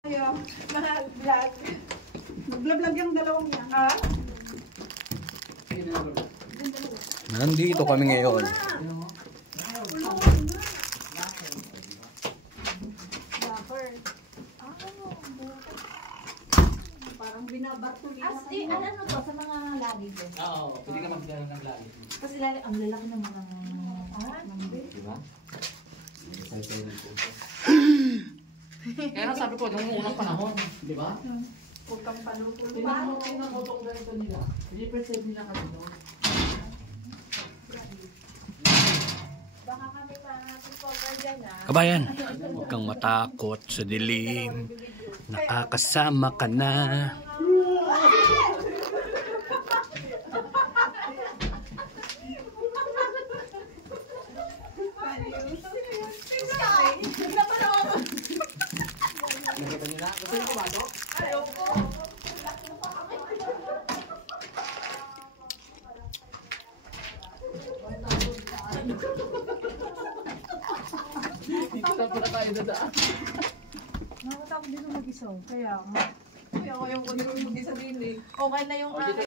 Ayo, mahal vlog. Vlog yung dalawang yan. Ah? Nandito kami ngayon. Parang binabato niya. Ano to sa mga lagi ko? Oo, pwede ka magdala ng lagi. Kasi ang lalaki naman ng Diba? Kaya sabi ko, nung unang panahon, di ba? Huwag kang palukulo. Tingnan mo itong ganito nila. Hindi-perceive nila kami doon. Baka kami natin cover dyan Kabayan, huwag kang matakot sa dilim. Nakakasama ka na. Nakita nila? Gusto niyo pumasok? Ayoko. Dito lang pala tayo dadaan. Nakakatawa dito mag-isaw. Kaya Kaya ko yung kunin mo mag-isa din eh. okay na yung